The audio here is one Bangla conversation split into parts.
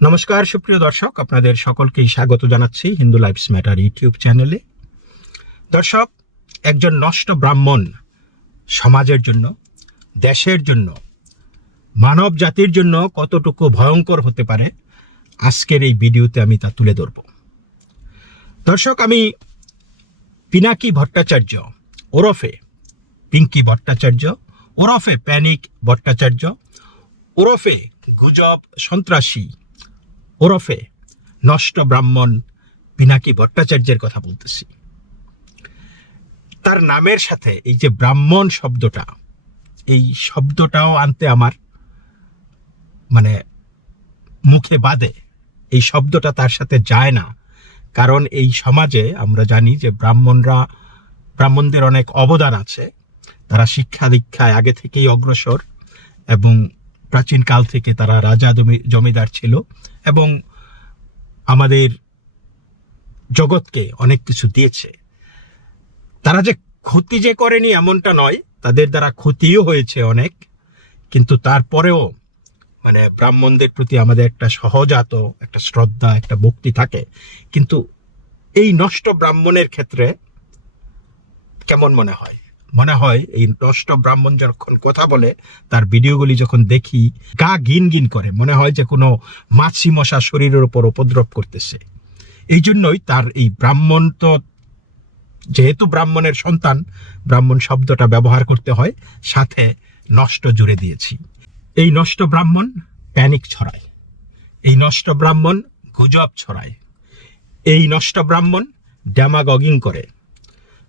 নমস্কার, সুপ্রিয় দর্শক, আপনাদের সকলকেই স্বাগত জানাচ্ছি হিন্দু লাইফস ম্যাটার ইউটিউব চ্যানেলে। দর্শক, একজন নষ্ট ব্রাহ্মণ সমাজের জন্য, দেশের জন্য, মানব জাতির জন্য কতটুকু ভয়ঙ্কর হতে পারে, আজকের এই ভিডিওতে আমি তা তুলে ধরব। দর্শক, আমি পিনাকি ভট্টাচার্য, ওরফে পিঙ্কি ভট্টাচার্য, ওরফে প্যানিক ভট্টাচার্য, ওরফে গুজব সন্ত্রাসী ওরফে নষ্ট ব্রাহ্মণ পিনাকি ভট্টাচার্যের কথা বলতেছি। তার নামের সাথে এই যে ব্রাহ্মণ শব্দটা, এই শব্দটাও আনতে আমার মানে মুখে বাদে এই শব্দটা তার সাথে যায় না। কারণ এই সমাজে আমরা জানি যে ব্রাহ্মণরা, ব্রাহ্মণদের অনেক অবদান আছে। তারা শিক্ষা দীক্ষায় আগে থেকেই অগ্রসর এবং প্রাচীনকাল থেকে তারা রাজা জমি- জমিদার ছিল এবং আমাদের জগৎকে অনেক কিছু দিয়েছে। তারা যে ক্ষতি যে করেনি এমনটা নয়, তাদের দ্বারা ক্ষতিও হয়েছে অনেক, কিন্তু তারপরেও মানে ব্রাহ্মণদের প্রতি আমাদের একটা সহজাত, একটা শ্রদ্ধা, একটা ভক্তি থাকে। কিন্তু এই নষ্ট ব্রাহ্মণের ক্ষেত্রে কেমন মনে হয়? মনে হয় এই নষ্ট ব্রাহ্মণ যখন কথা বলে, তার ভিডিওগুলি যখন দেখি, গা গিন গিন করে। মনে হয় যে কোনো মাছি মশা শরীরের উপর উপদ্রব করতেছে। এই জন্যই তার এই ব্রাহ্মণ তো যেহেতু ব্রাহ্মণের সন্তান, ব্রাহ্মণ শব্দটা ব্যবহার করতে হয়, সাথে নষ্ট জুড়ে দিয়েছি। এই নষ্ট ব্রাহ্মণ প্যানিক ছড়ায়। এই নষ্ট ব্রাহ্মণ গুজব ছড়ায়। এই নষ্ট ব্রাহ্মণ ড্যামাগগিং করে।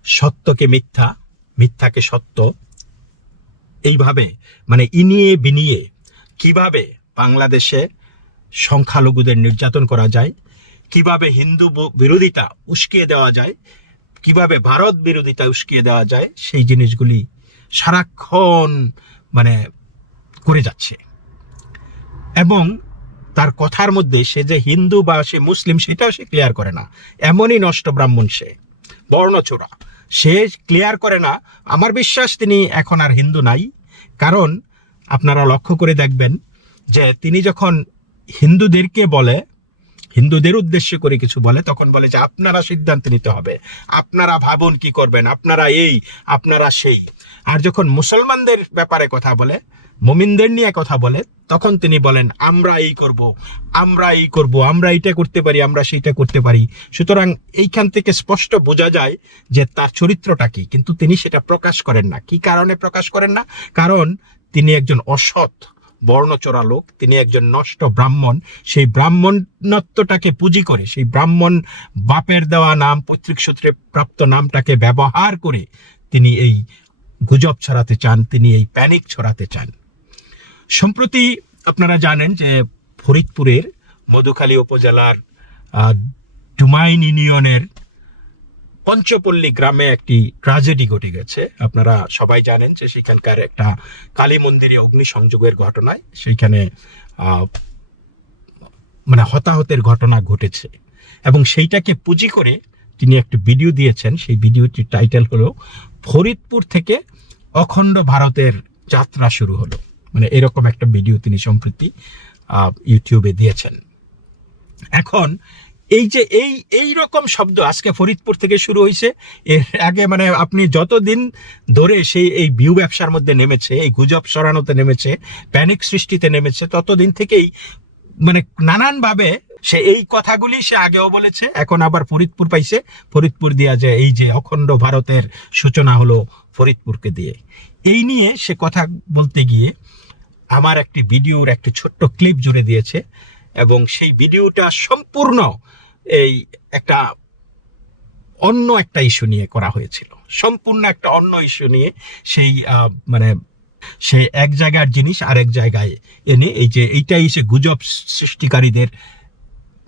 সত্যকে মিথ্যা মিথ্যাকে সত্য, এইভাবে মানে ইনিয়ে বিনিয়ে কীভাবে বাংলাদেশে সংখ্যালঘুদের নির্যাতন করা যায়, কীভাবে হিন্দু বিরোধিতা উস্কিয়ে দেওয়া যায়, কীভাবে ভারত বিরোধিতা উস্কিয়ে দেওয়া যায়, সেই জিনিসগুলি সারাক্ষণ মানে করে যাচ্ছে। এবং তার কথার মধ্যে সে যে হিন্দু বা সে মুসলিম, সেটাও সে ক্লিয়ার করে না। এমনই নষ্ট ব্রাহ্মণ সে, বর্ণচোরা। সে ক্লিয়ার করে না। আমার বিশ্বাস তিনি এখন আর হিন্দু নাই। কারণ আপনারা লক্ষ্য করে দেখবেন যে তিনি যখন হিন্দুদেরকে বলে হিন্দুদের উদ্দেশ্য করে কিছু বলে, তখন বলে যে আপনারা সিদ্ধান্ত নিতে হবে। আপনারা ভাবুন কি করবেন, আপনারা এই, আপনারা সেই। আর যখন মুসলমানদের ব্যাপারে কথা বলে, মুমিনদের নিয়ে কথা বলে, তখন তিনি বলেন, আমরা এই করব, আমরা এই করব, আমরা এইটা করতে পারি, আমরা সেইটা করতে পারি। সুতরাং এইখান থেকে স্পষ্ট বোঝা যায় যে তার চরিত্রটা কি। কিন্তু তিনি সেটা প্রকাশ করেন না। কি কারণে প্রকাশ করেন না? কারণ তিনি একজন অসৎ বর্ণচোরা লোক, তিনি একজন নষ্ট ব্রাহ্মণ। সেই ব্রাহ্মণত্বটাকে পুঁজি করে, সেই ব্রাহ্মণ বাপের দেওয়া নাম, পৈতৃক সূত্রে প্রাপ্ত নামটাকে ব্যবহার করে তিনি এই গুজব ছড়াতে চান, তিনি এই প্যানিক ছড়াতে চান। সম্প্রতি আপনারা জানেন যে ফরিদপুরের মধুখালী উপজেলার ডুমাইন ইউনিয়নের পঞ্চপল্লী গ্রামে একটি ট্রাজেডি ঘটে গেছে। আপনারা সবাই জানেন যে সেখানকার একটা কালী মন্দিরে অগ্নিসংযোগের ঘটনায় সেইখানে মানে হতাহতের ঘটনা ঘটেছে। এবং সেইটাকে পুঁজি করে তিনি একটা ভিডিও দিয়েছেন। সেই ভিডিওটির টাইটেল হলো, ফরিদপুর থেকে অখণ্ড ভারতের যাত্রা শুরু হলো। মানে এরকম একটা ভিডিও তিনি সম্প্রতি ইউটিউবে দিয়েছেন। এখন এই যে এই এই রকম শব্দ আজকে ফরিদপুর থেকে শুরু হয়েছে এর আগে মানে আপনি যতদিন ধরে সেই, এই ভিউ ব্যবসার মধ্যে নেমেছে, এই গুজব সরানোতে নেমেছে প্যানিক সৃষ্টিতে নেমেছে, ততদিন থেকেই মানে নানানভাবে সে এই কথাগুলি সে আগেও বলেছে, এখন আবার ফরিদপুর পাইছে। ফরিদপুর দিয়া যে এই যে অখণ্ড ভারতের সূচনা হলো ফরিদপুরকে দিয়ে। এই নিয়ে সে কথা বলতে গিয়ে আমার একটি ভিডিওর একটি ছোট্ট ক্লিপ জুড়ে দিয়েছে এবং সেই ভিডিওটা সম্পূর্ণ এই একটা অন্য একটা ইস্যু নিয়ে করা হয়েছিল। সম্পূর্ণ একটা অন্য ইস্যু নিয়ে সেই মানে সে এক জায়গার জিনিস আরেক জায়গায় এনে এই যে এইটাই সে গুজব সৃষ্টিকারীদের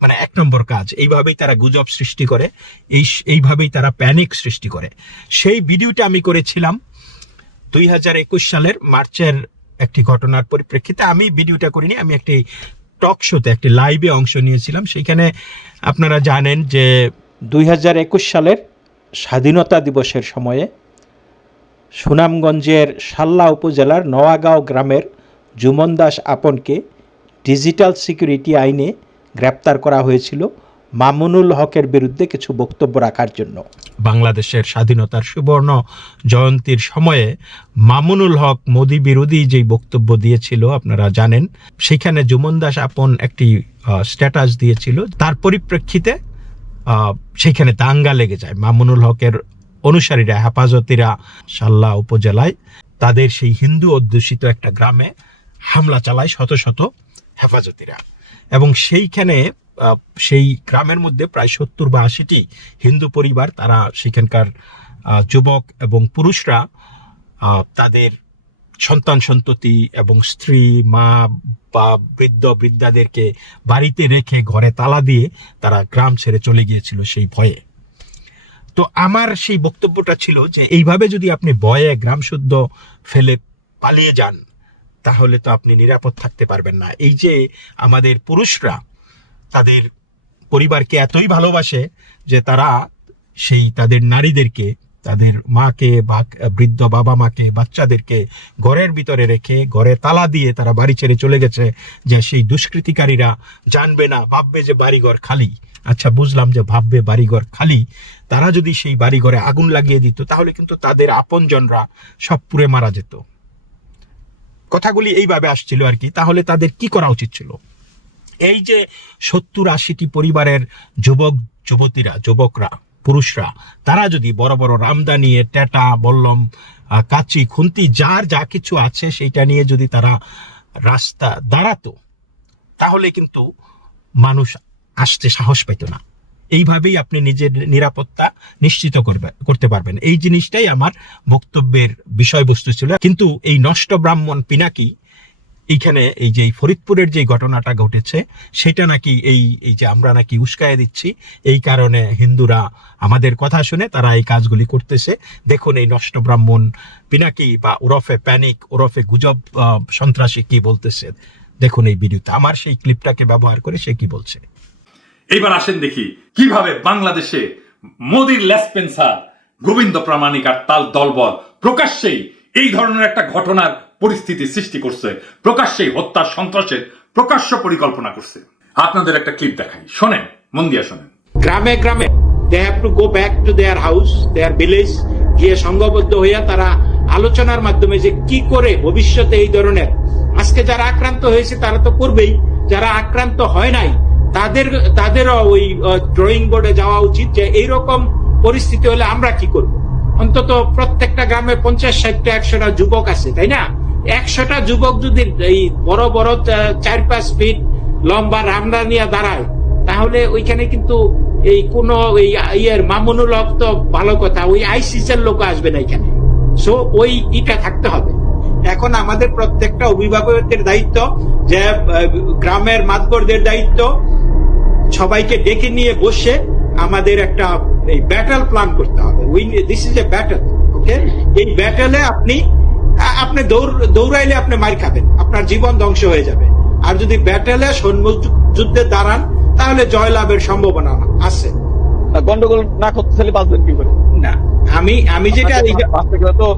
মানে এক নম্বর কাজ। এইভাবেই তারা গুজব সৃষ্টি করে, এই এইভাবেই তারা প্যানিক সৃষ্টি করে। সেই ভিডিওটা আমি করেছিলাম দুই হাজার একুশ সালের মার্চের একটি ঘটনার পরিপ্রেক্ষিতে। আমি ভিডিওটা করিনি, আমি একটি টক শোতে একটি লাইভে অংশ নিয়েছিলাম। সেখানে আপনারা জানেন যে দুই হাজার একুশ সালের স্বাধীনতা দিবসের সময়ে সুনামগঞ্জের সাল্লা উপজেলার নওয়াগাঁও গ্রামের জুমন দাস আপনকে ডিজিটাল সিকিউরিটি আইনে গ্রেপ্তার করা হয়েছিল। মামুনুল হকের বিরুদ্ধে কিছু বক্তব্য রাখার জন্য। বাংলাদেশের স্বাধীনতার সুবর্ণ জয়ন্তীর সময়ে মামুনুল হক মোদি বিরোধী যেই বক্তব্য দিয়েছিল আপনারা জানেন সেখানে জুমন দাস আপন একটি স্ট্যাটাস দিয়েছিল। তার পরিপ্রেক্ষিতে আহ, সেইখানে দাঙ্গা লেগে যায়। মামুনুল হকের অনুসারীরা হেফাজতিরা সাল্লা উপজেলায় তাদের সেই হিন্দু অধ্যুষিত একটা গ্রামে হামলা চালায় শত শত হেফাজতিরা। এবং সেইখানে সেই গ্রামের মধ্যে প্রায় সত্তর বা আশিটি হিন্দু পরিবার, তারা সেখানকার যুবক এবং পুরুষরা তাদের সন্তান সন্ততি এবং স্ত্রী, মা, বা বৃদ্ধ, বৃদ্ধাদেরকে বাড়িতে রেখে ঘরে তালা দিয়ে তারা গ্রাম ছেড়ে চলে গিয়েছিল সেই ভয়ে। তো আমার সেই বক্তব্যটা ছিল যে, এইভাবে যদি আপনি ভয়ে গ্রাম শুদ্ধ ফেলে পালিয়ে যান, তাহলে তো আপনি নিরাপদ থাকতে পারবেন না। এই যে আমাদের পুরুষরা তাদের পরিবারকে এতই ভালোবাসে যে তারা সেই তাদের নারীদেরকে, তাদের মাকে, বা বৃদ্ধ বাবা মাকে, বাচ্চাদেরকে ঘরের ভিতরে রেখে, ঘরে তালা দিয়ে তারা বাড়ি ছেড়ে চলে গেছে যে সেই দুষ্কৃতিকারীরা জানবে না, ভাববে যে বাড়িঘর খালি। আচ্ছা বুঝলাম যে ভাববে বাড়িঘর খালি। তারা যদি সেই বাড়িঘরে আগুন লাগিয়ে দিত, তাহলে কিন্তু তাদের আপনজনরা সব পুড়ে মারা যেত। কথাগুলি এইভাবে আসছিল আর কি। তাহলে তাদের কি করা উচিত ছিল? এই যে সত্তর আশিটি পরিবারের যুবক, যুবতীরা, যুবকরা, পুরুষরা, তারা যদি বড় বড় রামদা নিয়ে টেটা, বল্লম কাচি, খুন্তি, যার যা কিছু আছে সেইটা নিয়ে যদি তারা রাস্তা দাঁড়াতো, তাহলে কিন্তু মানুষ আসতে সাহস পেত না। এইভাবেই আপনি নিজের নিরাপত্তা নিশ্চিত করবে, করতে পারবেন। এই জিনিসটাই আমার বক্তব্যের বিষয়বস্তু ছিল। কিন্তু এই নষ্ট ব্রাহ্মণ পিনাকি এইখানে এই যে ফরিদপুরের যে ঘটনাটা ঘটেছে, সেটা নাকি এই এই যে আমরা নাকি উস্কায় দিচ্ছি, এই কারণে হিন্দুরা আমাদের কথা শুনে তারা এই কাজগুলি করতেছে। দেখুন এই নষ্ট ব্রাহ্মণ পিনাকি বা ওরফে প্যানিক, ওরফে গুজব সন্ত্রাসী কি বলতেছে? দেখুন এই ভিডিওতে। আমার সেই ক্লিপটাকে ব্যবহার করে সে কি বলছে। এইবার আসেন দেখি, কীভাবে বাংলাদেশে মোদির লেসপেন্সার গোবিন্দ প্রামাণিক আর তাল দলবল প্রকাশ্যেই এই ধরনের একটা ঘটনার পরিস্থিতি সৃষ্টি করছে, প্রকাশ্যেই হত্যা সন্ত্রাসের প্রকাশ্য পরিকল্পনা করছে। আপনাদের একটা ক্লিপ দেখাই। শোনেন, মন দিয়ে শোনেন। গ্রামে গ্রামে they have to go back to their house, their village, গিয়ে সংঘবদ্ধ হইয়া তারা আলোচনার মাধ্যমে যে কি করে ভবিষ্যতে এই ধরনের, আজকে যারা আক্রান্ত হয়েছে তারা তো করবেই, যারা আক্রান্ত হয় নাই, তাদের, তাদেরও ওই ড্রয়িং বোর্ডে যাওয়া উচিত যে এইরকম পরিস্থিতি হলে আমরা কি করব? অন্তত প্রত্যেকটা গ্রামে পঞ্চাশ ষাটটা একশোটা যুবক আছে, তাই না? একশোটা যুবক যদি এই বড় বড় চার পাঁচ ফিট লম্বা রামদা নিয়ে দাঁড়ায়, তাহলে ওইখানে কিন্তু এই কোন এই ইয়ের মামুনুল হক তো ভালো কথা, ওই আইসিসের লোক আসবে না এখানে। সো ওই ইটা থাকতে হবে। এখন আমাদের প্রত্যেকটা অভিভাবকের দায়িত্ব যে গ্রামের মাতবরদের দায়িত্ব। সবাইকে ডেকে নিয়ে বসে আমাদের একটা এই ব্যাটল প্ল্যান করতে হবে। We this is a battle okay এই ব্যাটলে আপনি আপনি দৌড়াইলে আপনি মার খাবেন। আপনার জীবন ধ্বংস হয়ে যাবে। আর যদি ব্যাটেলে সৈন্য যুদ্ধে দাঁড়ান তাহলে জয়লাভের সম্ভাবনা আছে। গন্ডগোল না করতে চাইলে বাঁচবেন কি করে? না আমি আমি যেটা বাঁচতে গেলে তো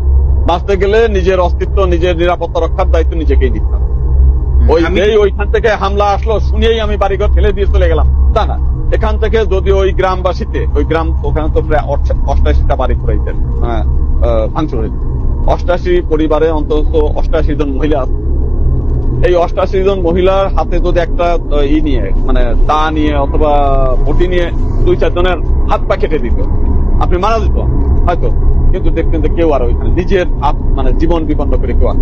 বাঁচতে গেলে নিজের অস্তিত্ব নিজের নিরাপত্তা রক্ষার দায়িত্ব নিজেকেই নিতে হবে। ওই আমি- যেই ওইখান থেকে হামলা আসলো শুনেই আমি বাড়িঘর ফেলে দিয়ে চলে গেলাম। তা না এখান থেকে যদি ওই গ্রামবাসীতে ওই গ্রাম ওখানে তো প্রায় অষ্টাশিটা বাড়ি পুরাইতে ভাঙচুর হয়েছে অষ্টাশি পরিবারে অন্তত অষ্টাশি জন মহিলা আছে। এই অষ্টাশি জন মহিলার হাতে যদি একটা ই নিয়ে মানে দা নিয়ে অথবা বটি নিয়ে দুই চারজনের হাত পা কেটে দিত, আপনি মারা যেত, হয়তো। কিন্তু দেখতেন যে কেউ আর ওইখানে নিজের আপ- মানে জীবন বিপন্ন করে কেউ আর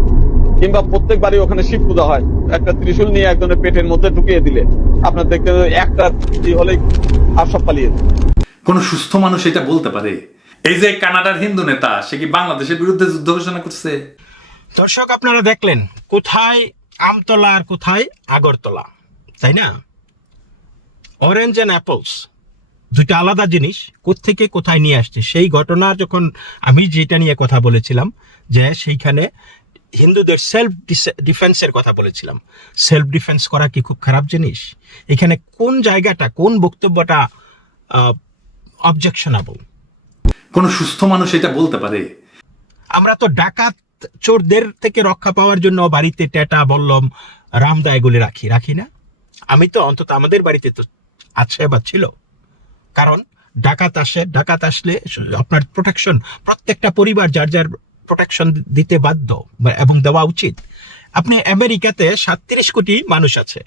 কিংবা প্রত্যেক বাড়ি ওখানে শিব পূজা হয়, একটা ত্রিশূল নিয়ে একজনের পেটের মধ্যে ঢুকিয়ে দিলে, আপনার দেখতেন যে একটা হলেই আর সব পালিয়ে। কোন সুস্থ মানুষ এটা বলতে পারে? এই যে কানাডার হিন্দু নেতা, সে কি বাংলাদেশের বিরুদ্ধে যুদ্ধ ঘোষণা করছে? দর্শক, আপনারা দেখলেন, কোথায় আমতলা আর কোথায় আগরতলা, তাই না? অরেঞ্জ অ্যান্ড অ্যাপলস দুইটা আলাদা জিনিস, কোত্থেকে কোথায় নিয়ে আসছে? সেই ঘটনা যখন আমি যেটা নিয়ে কথা বলেছিলাম, যে সেইখানে হিন্দুদের সেলফ ডিফেন্সের কথা বলেছিলাম। সেলফ ডিফেন্স করা কি খুব খারাপ জিনিস? এখানে কোন জায়গাটা, কোন বক্তব্যটা অবজেকশনাবল কোন সুস্থ মানুষ এটা বলতে পারে? আমরা তো ডাকাত চোরদের থেকে রক্ষা পাওয়ার জন্য বাড়িতে টেটা, বললম রামদা এগুলি রাখি রাখি না? আমি তো অন্তত আমাদের বাড়িতে তো আছে বা ছিল। কারণ ডাকাত আসে, ডাকাত আসলে আপনার প্রোটেকশন প্রত্যেকটা পরিবার যার যার প্রোটেকশন দিতে বাধ্য এবং দেওয়া উচিত। আপনি আমেরিকাতে সাতত্রিশ কোটি মানুষ আছে।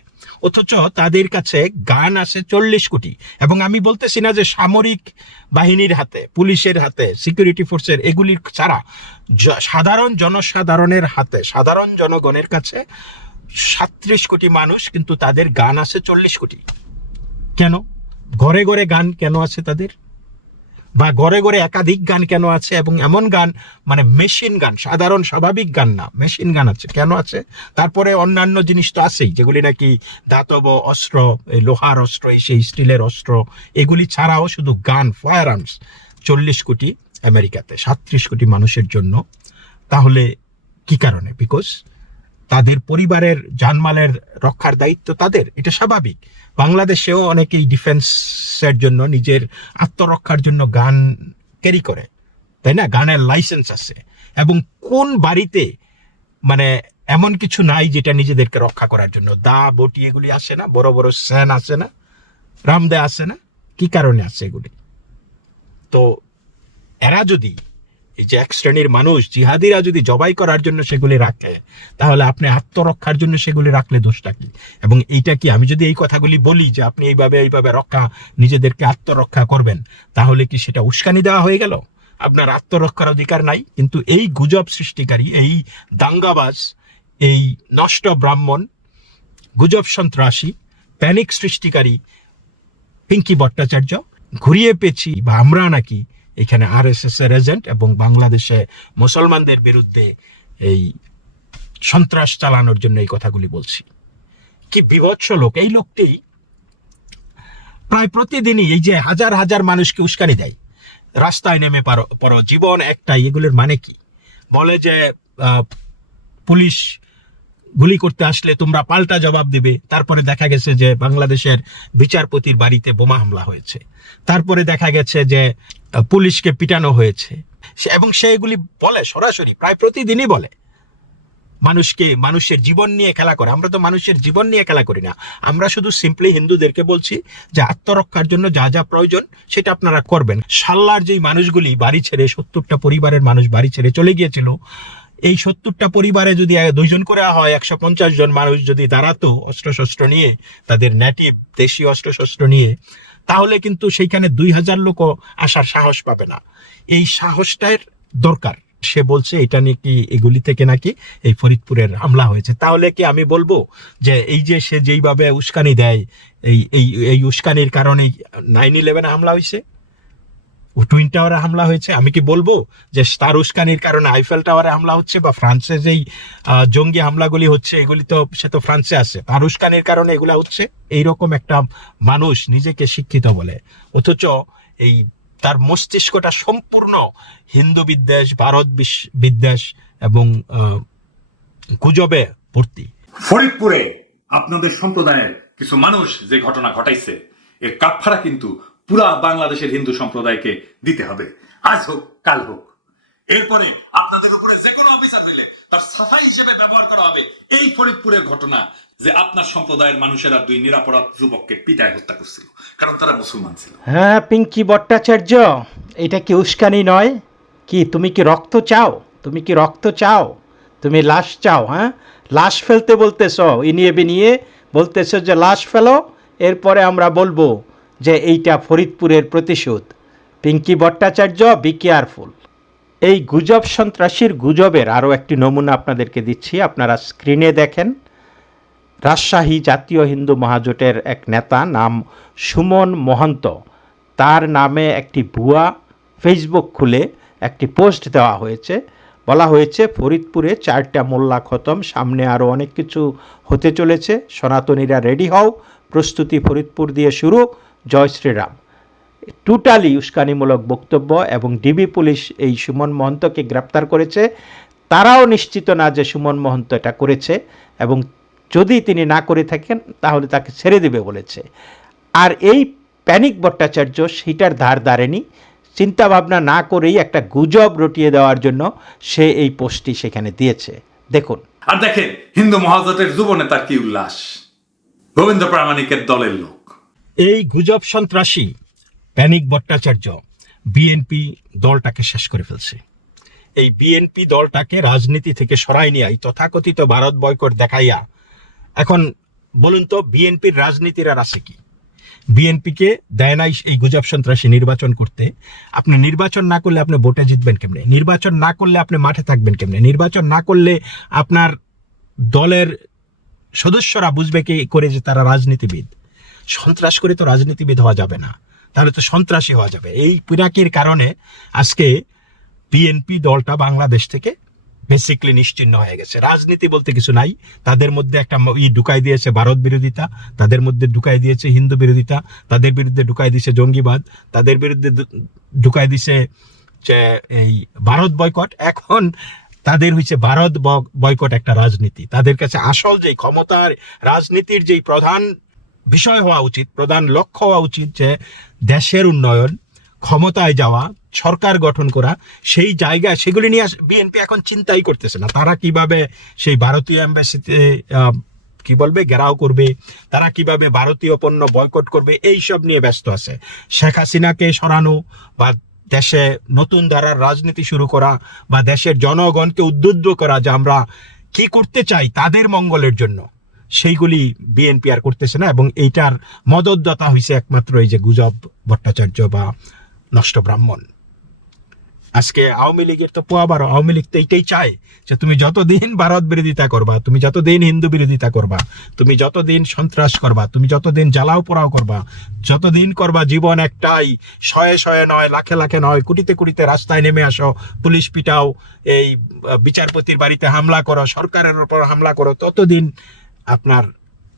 অথচ তাদের কাছে গান আছে চল্লিশ কোটি। এবং আমি বলতেছি না যে সামরিক বাহিনীর হাতে, পুলিশের হাতে সিকিউরিটি ফোর্সের এগুলির ছাড়া সাধারণ জনসাধারণের হাতে, সাধারণ জনগণের কাছে সাতত্রিশ কোটি মানুষ কিন্তু তাদের গান আছে চল্লিশ কোটি। কেন? ঘরে ঘরে গান কেন আছে তাদের? বা ঘরে ঘরে একাধিক গান কেন আছে এবং এমন গান মানে মেশিন গান, সাধারণ স্বাভাবিক গান না মেশিন গান আছে, কেন আছে? তারপরে অন্যান্য জিনিস তো আছেই, যেগুলি নাকি দাতব অস্ত্র লোহার অস্ত্র, এই সেই স্টিলের অস্ত্র, এগুলি ছাড়াও শুধু গান ফায়ার আর্মস চল্লিশ কোটি আমেরিকাতে সাতত্রিশ কোটি মানুষের জন্য। তাহলে কি কারণে? বিকজ তাদের পরিবারের জানমালের রক্ষার দায়িত্ব তাদের, এটা স্বাভাবিক। বাংলাদেশেও অনেকেই ডিফেন্সের জন্য নিজের আত্মরক্ষার জন্য গান ক্যারি করে, তাই না? গানের লাইসেন্স আছে। এবং কোন বাড়িতে মানে এমন কিছু নাই যেটা নিজেদেরকে রক্ষা করার জন্য। দা, বটি এগুলি আসে না, বড় বড় স্যান আসে না, রামদে আসে না। কি কারণে আছে এগুলি? তো এরা যদি এই যে এক শ্রেণির মানুষ জিহাদিরা যদি জবাই করার জন্য সেগুলি রাখে, তাহলে আপনি আত্মরক্ষার জন্য সেগুলি রাখলে দোষটা কি? এবং এইটা কি আমি যদি এই কথাগুলি বলি যে আপনি এইভাবে এইভাবে রক্ষা, নিজেদেরকে আত্মরক্ষা করবেন, তাহলে কি সেটা উস্কানি দেওয়া হয়ে গেল? আপনার আত্মরক্ষার অধিকার নাই, কিন্তু এই গুজব সৃষ্টিকারী, এই দাঙ্গাবাজ, এই নষ্ট ব্রাহ্মণ, গুজব সন্ত্রাসী, প্যানিক সৃষ্টিকারী পিঙ্কি ভট্টাচার্য, ঘুরিয়ে পেয়েছি বা আমরা নাকি এখানে আর এস এস এর এজেন্ট এবং বাংলাদেশে মুসলমানদের বিরুদ্ধে এই সন্ত্রাস চালানোর জন্য এই কথাগুলি বলছি। কি বিভৎস লোক। এই লোকটি প্রায় প্রতিদিনই এই যে হাজার হাজার মানুষকে উস্কানি দেয়। রাস্তায় নেমে পারো পড়ো জীবন একটাই এগুলোর মানে কি? বলে যে পুলিশ গুলি করতে আসলে তোমরা পাল্টা জবাব দিবে। তারপরে দেখা গেছে যে বাংলাদেশের বিচারপতির বাড়িতে বোমা হামলা হয়েছে। তারপরে দেখা গেছে যে পুলিশকে পিটানো হয়েছে। এবং সে এগুলি বলে সরাসরি, প্রায় প্রতিদিনই বলে। মানুষকে, মানুষের জীবন নিয়ে খেলা করে। আমরা তো মানুষের জীবন নিয়ে খেলা করি না। আমরা শুধু সিম্পলি হিন্দুদেরকে বলছি যে, আত্মরক্ষার জন্য যা যা প্রয়োজন, সেটা আপনারা করবেন। সাল্লার যেই মানুষগুলি বাড়ি ছেড়ে, সত্তরটা পরিবারের মানুষ বাড়ি ছেড়ে চলে গিয়েছিল এই সত্তরটা পরিবারে যদি দুইজন করে হয়, একশো পঞ্চাশ জন মানুষ যদি দাঁড়াতো অস্ত্রশস্ত্র নিয়ে, তাদের নেটিভ দেশীয় অস্ত্রশস্ত্র নিয়ে, তাহলে কিন্তু সেইখানে দুই হাজার লোকও আসার সাহস পাবে না। এই সাহসটার দরকার। সে বলছে, এটা নাকি এগুলি থেকে নাকি এই ফরিদপুরের হামলা হয়েছে? তাহলে কি আমি বলব যে, এই যে সে যেইভাবে উস্কানি দেয়, এই এই এই উস্কানির কারণেই নাইন ইলেভেন হামলা হয়েছে টুইন টাওয়ারে হামলা হয়েছে। আমি কি বলব যে তার উস্কানির কারণে আইফেল টাওয়ারে হামলা হচ্ছে বা ফ্রান্সে যেই জঙ্গি হামলাগুলি হচ্ছে, এগুলি তো সে তো ফ্রান্সে আছে। তার উস্কানির কারণে এগুলা হচ্ছে। এইরকম একটা মানুষ নিজেকে শিক্ষিত বলে। অথচ এই তার মস্তিষ্কটা সম্পূর্ণ হিন্দু বিদ্বেষ, ভারত বিদ্বেষ এবং গুজবে ভর্তি। ফরিদপুরে আপনাদের সম্প্রদায়ের কিছু মানুষ যে ঘটনা ঘটাইছে, এর কাফারা কিন্তু পুরা বাংলাদেশের হিন্দু সম্প্রদায়কে দিতে হবে। আজ হোক, কাল হোক। এরপরে আপনাদের উপরে যে কোনো অফিসার হইলে তার সাফাই হিসেবে ব্যবহার করা হবে। এই ফরিদপুরের ঘটনা যে আপনার সম্প্রদায়ের মানুষেরা দুই নিরাপরাধ যুবককে পিটায় হত্যা করছিল, কারণ তারা মুসলমান ছিল। হ্যাঁ পিঙ্কি ভট্টাচার্য, এটা কি উস্কানি নয়? কি, তুমি কি রক্ত চাও? তুমি কি রক্ত চাও? তুমি লাশ চাও হ্যাঁ? লাশ ফেলতে বলতেছ, ইনিয়ে বিনিয়ে বলতেছ যে লাশ ফেলো, এরপরে আমরা বলব যে এইটা ফরিদপুরের প্রতিশোধ। পিঙ্কি ভট্টাচার্য বি কেয়ারফুল এই গুজব সন্ত্রাসীর গুজবের আরও একটি নমুনা আপনাদেরকে দিচ্ছি, আপনারা স্ক্রিনে দেখেন। রাজশাহী জাতীয় হিন্দু মহাজোটের এক নেতা নাম সুমন মহন্ত, তার নামে একটি ভুয়া ফেসবুক খুলে একটি পোস্ট দেওয়া হয়েছে। বলা হয়েছে, ফরিদপুরে চারটা মোল্লা খতম, সামনে আরও অনেক কিছু হতে চলেছে। সনাতনীরা রেডি হও, প্রস্তুতি ফরিদপুর দিয়ে শুরু। জয় শ্রীরাম। টোটালি উস্কানিমূলক বক্তব্য এবং ডিবি পুলিশ এই সুমন মহন্তকে গ্রেপ্তার করেছে। তারাও নিশ্চিত না যে সুমন মহন্ত এটা করেছে এবং যদি তিনি না করে থাকেন, তাহলে তাকে ছেড়ে দেবে বলেছে। আর এই প্যানিক ভট্টাচার্য সেটার ধার ধারেনি। চিন্তা ভাবনা না করেই একটা গুজব রটিয়ে দেওয়ার জন্য সে এই পোস্টটি সেখানে দিয়েছে। দেখুন। আর দেখেন, হিন্দু মহাজোটের যুব নেতার কি উল্লাস। গোবিন্দ প্রামাণিকের দলের লোক। এই গুজব সন্ত্রাসী প্যানিক ভট্টাচার্য বিএনপি দলটাকে শেষ করে ফেলছে। এই বিএনপি দলটাকে রাজনীতি থেকে সরাই নিয়ে তথাকথিত ভারত বয়কট দেখাইয়া এখন বলুন তো, বিএনপির রাজনীতির আর আছে কি? বিএনপিকে দেয় নাই এই গুজব সন্ত্রাসী নির্বাচন করতে। আপনি নির্বাচন না করলে আপনি ভোটে জিতবেন কেমনে? নির্বাচন না করলে আপনি মাঠে থাকবেন কেমনে? নির্বাচন না করলে আপনার দলের সদস্যরা বুঝবে কি করে যে তারা রাজনীতিবিদ। সন্ত্রাস করে তো রাজনীতিবিদ হওয়া যাবে না। তাহলে তো সন্ত্রাসী হওয়া যাবে। এই পিনাকির কারণে আজকে বিএনপি দলটা বাংলাদেশ থেকে বেসিকলি নিশ্চিন্ন হয়ে গেছে। রাজনীতি বলতে কিছু নাই। তাদের মধ্যে একটা ই ঢুকাই দিয়েছে ভারত বিরোধিতা, তাদের মধ্যে ঢুকাই দিয়েছে হিন্দু বিরোধিতা, তাদের বিরুদ্ধে ঢুকাই দিয়েছে জঙ্গিবাদ, তাদের বিরুদ্ধে ঢুকাই দিয়েছে যে এই ভারত বয়কট। এখন তাদের হচ্ছে ভারত বয়কট একটা রাজনীতি। তাদের কাছে আসল যে ক্ষমতার, রাজনীতির যেই প্রধান বিষয় হওয়া উচিত, প্রধান লক্ষ্য হওয়া উচিত যে দেশের উন্নয়ন, ক্ষমতায় যাওয়া, সরকার গঠন করা, সেই জায়গায় সেগুলি নিয়ে বিএনপি এখন চিন্তাই করতেছে না। তারা কীভাবে সেই ভারতীয় অ্যাম্বাসিতে কি বলবে, ঘেরাও করবে, তারা কীভাবে ভারতীয় পণ্য বয়কট করবে এই সব নিয়ে ব্যস্ত আছে। শেখ হাসিনাকে সরানো বা দেশে নতুন ধারার রাজনীতি শুরু করা বা দেশের জনগণকে উদ্বুদ্ধ করা যে আমরা কি করতে চাই তাদের মঙ্গলের জন্য সেইগুলি বিএনপি আর করতেছে না এবং এইটার মদতদাতা হয়েছে একমাত্র এই যে গুজব, ভট্টাচার্য বা নষ্ট ব্রাহ্মণ। আজকে আওয়ামী লীগের তো পোয়াবার আওয়ামী লীগ তো এইটাই চায় যে তুমি যতদিন ভারত বিরোধিতা করবা, তুমি যতদিন হিন্দু বিরোধিতা করবা, তুমি যতদিন সন্ত্রাস করবা, তুমি যতদিন জ্বালাও পোড়াও করবা, যতদিন করবা জীবন একটাই, শয়ে শয়ে নয়, লাখে লাখে নয়, কোটিতে কোটিতে রাস্তায় নেমে আসো, পুলিশ পিটাও, এই বিচারপতির বাড়িতে হামলা করো, সরকারের উপর হামলা করো, ততদিন আপনার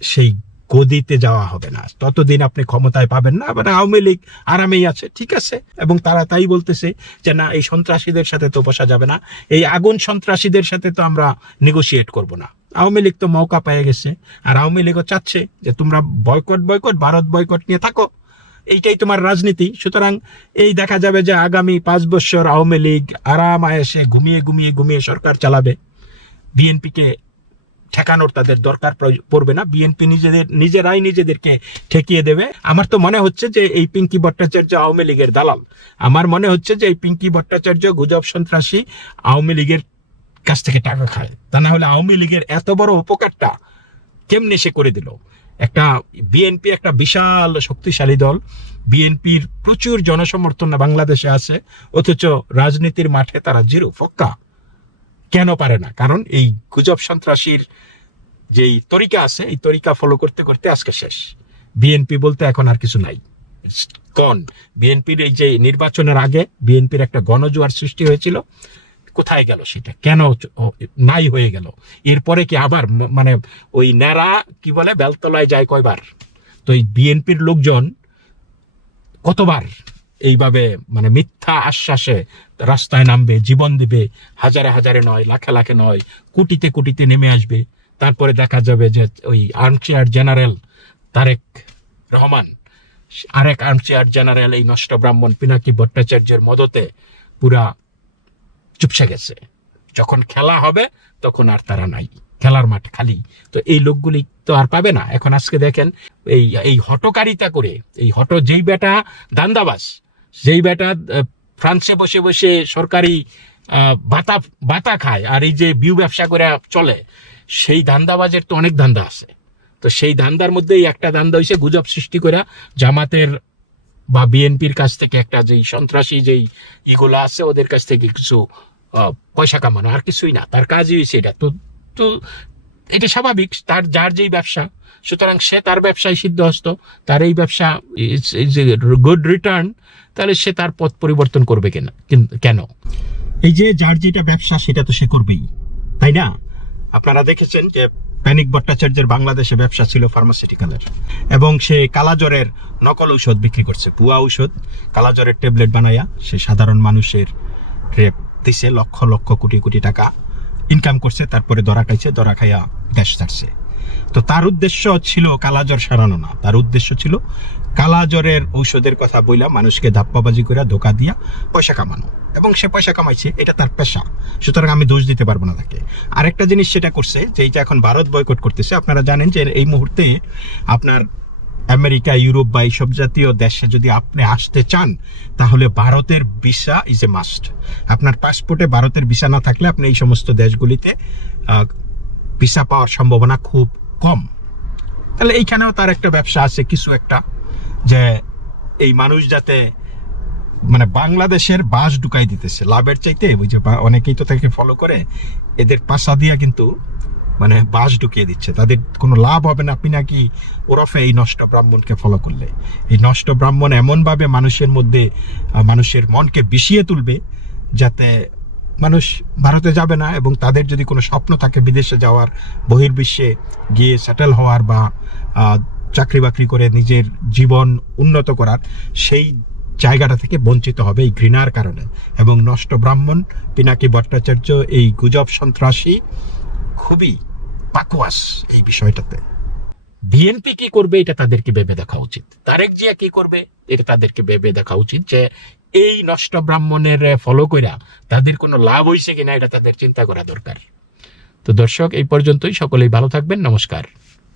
সেই গদিতে যাওয়া হবে না। ততদিন আপনি ক্ষমতায় পাবেন না মানে আওয়ামী লীগ আরামেই আছে, ঠিক আছে? এবং তারা তাই বলতেছে যে, না, এই সন্ত্রাসীদের সাথে তো বসা যাবে না। এই আগুন সন্ত্রাসীদের সাথে তো আমরা নেগোসিয়েট করব না। আওয়ামী লীগ তো মৌকা পেয়ে গেছে, আর আওয়ামী লীগও চাচ্ছে যে, তোমরা বয়কট বয়কট ভারত বয়কট নিয়ে থাকো। এইটাই তোমার রাজনীতি। সুতরাং এই দেখা যাবে যে, আগামী পাঁচ বছর আওয়ামী লীগ আরাম আয়েসে ঘুমিয়ে ঘুমিয়ে ঘুমিয়ে সরকার চালাবে। বিএনপিকে ঠেকানোর তাদের দরকার পড়বে না। বিএনপি নিজেদের নিজেরাই নিজেদেরকে ঠেকিয়ে দেবে। আমার তো মনে হচ্ছে যে এই পিঙ্কি ভট্টাচার্য আওয়ামী লীগের দালাল। আমার মনে হচ্ছে যে এই পিঙ্কি ভট্টাচার্য গুজব সন্ত্রাসী আওয়ামী লীগের কাছ থেকে টাকা খায়। তা না হলে আওয়ামী লীগের এত বড় উপকারটা কেমনে সে করে দিল? একটা বিএনপি একটা বিশাল শক্তিশালী দল। বিএনপির প্রচুর জনসমর্থন বাংলাদেশে আছে। অথচ রাজনীতির মাঠে তারা জিরো, ফক্কা। কেন পারে না? কারণ এই গুজব সন্ত্রাসীর যেই তরিকা আছে, এই তরিকা ফলো করতে করতে আজকে শেষ। বিএনপি বলতে এখন আর কিছু নাই। কন বিএনপির এই যে নির্বাচনের আগে বিএনপির একটা গণজোয়ার সৃষ্টি হয়েছিল। কোথায় গেল সেটা? কেন নাই হয়ে গেল? এরপরে কি আবার মানে ওই ন্যাড়া, কি বলে, বেলতলায় যায় কয়বার? তো এই বিএনপির লোকজন কতবার এইভাবে মানে মিথ্যা আশ্বাসে রাস্তায় নামবে, জীবন দিবে, হাজারে হাজারে নয়, লাখে লাখে নয়, কোটিতে কোটিতে নেমে আসবে। তারপরে দেখা যাবে যে ওই আর্মচেয়ার জেনারেল তারেক রহমান, আরেক আর্মচেয়ার জেনারেল এই নষ্ট ব্রাহ্মণ পিনাকি ভট্টাচার্যের মদতে পুরা চুপসে গেছে। যখন খেলা হবে, তখন আর তারা নাই, খেলার মাঠ খালি। তো এই লোকগুলি তো আর পাবে না। এখন আজকে দেখেন, এই এই হটকারিতা করে, এই হট যেই বেটা দান্দাবাস যেই বেটা ফ্রান্সে বসে বসে সরকারি বাতা বাতা খায় আর এই যে বিউ ব্যবসা করে চলে, সেই ধান্দাবাজের তো অনেক ধান্দা আছে। তো সেই ধান্দার মধ্যেই একটা ধান্দা হয়েছে গুজব সৃষ্টি করা, জামাতের বা বিএনপির কাছ থেকে একটা যেই সন্ত্রাসী যেই ইগুলা আছে, ওদের কাছ থেকে কিছু পয়সা কামানো, আর কিছুই না। তার কাজই হয়েছে এটা। তো তো এটা স্বাভাবিক, তার, যার যেই ব্যবসা, সুতরাং সে তার ব্যবসায় সিদ্ধহস্ত, তার এই ব্যবসা ইজ গুড রিটার্ন তাহলে সে তার পথ পরিবর্তন করবে কেন, কিন- কেন? এই যে যার যেটা ব্যবসা, সেটা তো সে করবেই, তাই না? আপনারা দেখেছেন যে প্যানিক ভট্টাচার্যের বাংলাদেশে ব্যবসা ছিল ফার্মাসিউটিক্যালের এবং সে কালাজ্বরের নকল ঔষধ বিক্রি করছে, পুয়া ঔষধ, কালাজ্বরের ট্যাবলেট বানাইয়া সে সাধারণ মানুষের রেপ দিছে লক্ষ লক্ষ কোটি কোটি টাকা। ইনকাম করছে, তারপরে দরা খাইছে দরা খাইয়া দেশ ছাড়ছে। তো তার উদ্দেশ্য ছিল কালাজ্বর সারানো না। তার উদ্দেশ্য ছিল কালাজ্বরের ঔষধের কথা বইলা মানুষকে ধাপ্পাবাজি করে ধোকা দিয়া পয়সা কামানো। এবং সে পয়সা কামাইছে, এটা তার পেশা। সুতরাং আমি দোষ দিতে পারব না তাকে। আরেকটা জিনিস সেটা করছে, যে এইটা এখন ভারত বয়কট করতেছে। আপনারা জানেন যে এই মুহূর্তে আপনার আমেরিকা, ইউরোপ বা এইসব জাতীয় দেশে যদি আপনি আসতে চান, তাহলে ভারতের ভিসা ইজ এ মাস্ট আপনার পাসপোর্টে ভারতের ভিসা না থাকলে আপনি এই সমস্ত দেশগুলিতে ভিসা পাওয়ার সম্ভাবনা খুব কম। তাহলে এইখানেও তার একটা ব্যবসা আছে, কিছু একটা, যে এই মানুষ যাতে মানে বাংলাদেশের বাস ঢুকাই দিতেছে। লাভের চাইতে, ওই যে অনেকেই তো তাকে ফলো করে, এদের পাশা দিয়া কিন্তু মানে বাস ঢুকিয়ে দিচ্ছে। তাদের কোনো লাভ হবে না। আপনি নাকি ওরফে এই নষ্ট ব্রাহ্মণকে ফলো করলে। এই নষ্ট ব্রাহ্মণ এমনভাবে মানুষের মধ্যে মানুষের মনকে বিষিয়ে তুলবে যাতে মানুষ ভারতে যাবে না এবং তাদের যদি কোনো স্বপ্ন থাকে বিদেশে যাওয়ার, বহির্বিশ্বে গিয়ে সেটেল হওয়ার বা চাকরি বাকরি করে নিজের জীবন উন্নত করার, সেই জায়গাটা থেকে বঞ্চিত হবে এই ঘৃণার কারণে। এবং নষ্ট ব্রাহ্মণ, পিনাকি ভট্টাচার্য এই গুজব সন্ত্রাসী খুবই পাকুয়াস এই বিষয়টাতে। বিএনপি কি করবে, এটা তাদেরকে ভেবে দেখা উচিত। তারেক জিয়া কি করবে, এটা তাদেরকে ভেবে দেখা উচিত যে, এই নষ্ট ব্রাহ্মণের ফলো কইরা তাদের কোনো লাভ হয়েছে কিনা, এটা তাদের চিন্তা করা দরকার। তো দর্শক, এই পর্যন্তই। সকলেই ভালো থাকবেন। নমস্কার।